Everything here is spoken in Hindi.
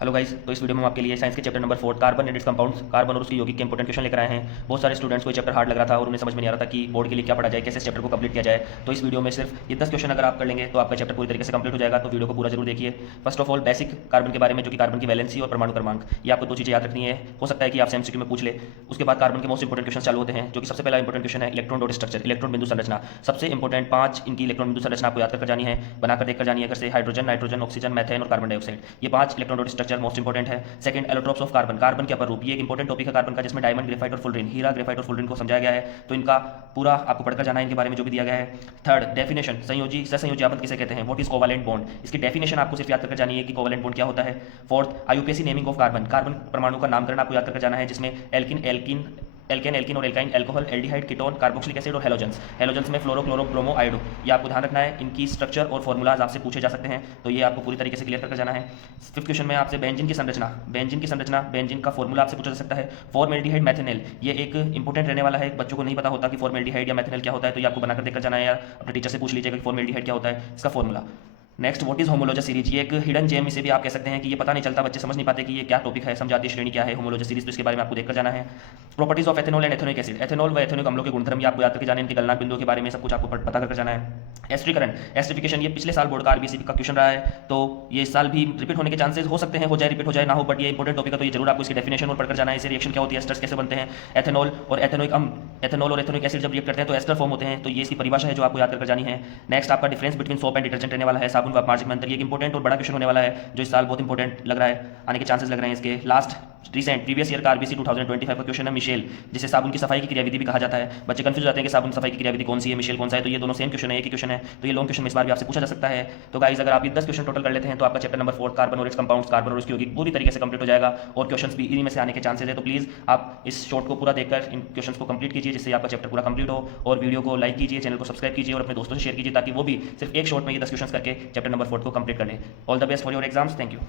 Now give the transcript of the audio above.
हेलो गाइस, तो इस वीडियो में हम आपके लिए साइंस के chapter number 4 carbon and it's compounds, carbon और उसकी यौगिक के इंपॉर्टेंट क्वेश्चन लेकर आए हैं। बहुत सारे स्टूडेंट्स को ये चैप्टर हार्ड लग रहा था और उन्हें समझ में नहीं आ रहा था कि बोर्ड के लिए क्या पढ़ा जाए, कैसे इस चैप्टर को कंप्लीट किया जाए। तो इस वीडियो में सिर्फ ये 10 क्वेश्चन अगर आप कर लेंगे तो आपका चैप्टर पूरी तरीके से कंप्लीट हो जाएगा। तो वीडियो को पूरा जरूर देखिए। First of all basic carbon के बारे में, जो कि कार्बन की वैलेंसी और परमाणु क्रमांक, ये आपको दो चीज़ें याद रखनी है। हो सकता है कि आपसे एमसीक्यू में पूछ ले। उसके बाद कार्बन के मोस्ट इंपॉर्टेंट क्वेश्चन चालू होते हैं, जो कि सबसे पहला इंपॉर्टेंट क्वेश्चन है इलेक्ट्रॉन डॉट स्ट्रक्चर, इलेक्ट्रॉन बिंदु संरचना। सबसे इंपॉर्टेंट 5 इनकी इलेक्ट्रॉन बिंदु संरचना आपको याद कर जानी है, बनाकर देखकर जानी है। अगर से हाइड्रोजन, नाइट्रोजन, ऑक्सीजन, मैथेन और कार्बन डाइऑक्साइड, ये 5 electron dot structure most important है। Second, allotropes of carbon, carbon के अपर रूप, ये एक इंपॉर्टेंट टॉपिक है कार्बन का, जिसमें डायमंड, ग्रेफाइट और फुलरिन, हीरा, ग्रेफाइट और फुलरिन को समझाया गया है। तो इनका पूरा आपको पढ़कर जाना है, इनके बारे में जो भी दिया गया है। थर्ड, डेफिनेशन, संयोजी सहसंयोजी आपस किसे कहते हैं, व्हाट इज कोवेलेंट बॉन्ड, इसकी डेफिनेशन आपको सिर्फ याद करके जानी है कि कोवेलेंट बॉन्ड क्या होता है। Fourth, IUPAC naming of carbon, carbon परमाणु का नामकरण आपको याद करके जाना है, जिसमें एल्किन, एल्केन और alkyne, alcohol, aldehyde, ketone, carboxylic acid और हेलोजेंस। हेलोजेंस में फ्लोरो, क्लोरो, ब्रोमो, आयोडो, ये आपको ध्यान रखना है। इनकी स्ट्रक्चर और फॉर्मूलाज आपसे पूछे जा सकते हैं, तो ये आपको पूरी तरीके से क्लियर करके जाना है। फिफ्थ क्वेश्चन में आपसे बेंजीन की संरचना, बेंजीन का फॉर्मूला आपसे पूछा जा सकता है। फॉर्मेल्डिहाइड, मैथेनॉल, ये एक इंपॉर्टेंट रहने वाला है, बच्चों को नहीं पता होता कि फॉर्मेल्डिहाइड या मैथेनॉल क्या होता है, तो ये आपको बनाकर देखकर जाना है, या अपने टीचर से पूछ लीजिएगा कि फॉर्मेल्डिहाइड क्या होता है, इसका formula. Next, what is homologous series, ये एक हिडन जेम इसे भी आप कह सकते हैं कि ये पता नहीं चलता, बच्चे समझ नहीं पाते कि ये क्या टॉपिक है, समझाती श्रेणी क्या है होमोलॉजस सीरीज, तो इसके बारे में आपको देखकर जाना है। Properties of ethanol and ethanoic acid, ethanol व एथेनोइक अम्लों के गुणधर्म ये आपको याद करके जाने, इनके गलनांक बिंदुओं के बारे में सब कुछ आपको पता करके जाना है। एस्ट्रीकरण, एस्ट्रिफिकेशन, ये पिछले साल बोर्ड का आरबीसी का क्वेश्चन रहा है, तो ये इस साल भी रिपीट होने के चांसेस हो सकते हैं, हो जाए रिपीट हो जाए ना हो, बट ये इंपॉर्टेंट टॉपिक है, तो ये जरूर आपको इसकी डेफिनेशन और पढ़कर जाना है। इसे रिएक्शन क्या होती है, एस्टर्स कैसे बनते हैं, एथेनॉल और एथेनोइक अम्ल, एथेनॉल और एथेनोइक एसिड जब रिएक्ट करते हैं तो एस्टर फॉर्म होते हैं, तो ये इसकी परिभाषा है जो आपको याद करके जानी है। नेक्स्ट, आपका difference between soap and detergent रहने वाला है, साबुन व अपमार्जक में अंतर, ये एक इंपॉर्टेंट और बड़ा क्वेश्चन होने वाला है, जो इस साल बहुत इंपॉर्टेंट लग रहा है, आने के चांसेस लग रहे हैं इसके। लास्ट, रिसेंट प्रीवियस ईयर का आरबीसी 2025 का क्वेश्चन है मिशेल, जिसे साबुन की सफाई की क्रियाविधि भी कहा जाता है। बच्चे कंफ्यूज जाते हैं कि साबुन सफाई की क्रियाविधि कौन सी है, मिशेल कौन सा है, तो ये दोनों सेम क्वेश्चन है, एक ही क्वेश्चन है, तो ये लॉन्ग क्वेश्चन इस बार भी आपसे पूछा जा सकता है। तो गाइस, अगर आप ये 10 क्वेश्चन टोटल कर लेते हैं तो आपका चैप्टर नंबर 4 कार्बन और इट्स कंपाउंड्स, कार्बन और उसकी यौगिक पूरी तरीके से कंप्लीट हो जाएगा, और क्वेश्चंस भी इन्हीं में से आने के चांसेस है। तो प्लीज आप इस शॉर्ट को पूरा देखकर इन क्वेश्चंस को कंप्लीट कीजिए, जिससे आपका चैप्टर पूरा कंप्लीट हो। और वीडियो को लाइक कीजिए, चैनल को सब्सक्राइब कीजिए और अपने दोस्तों से शेयर कीजिए, ताकि वो भी सिर्फ एक शॉर्ट में ये 10 क्वेश्चन करके चैप्टर नंबर 4 को कंप्लीट कर लें। All the best for your exams, thank you.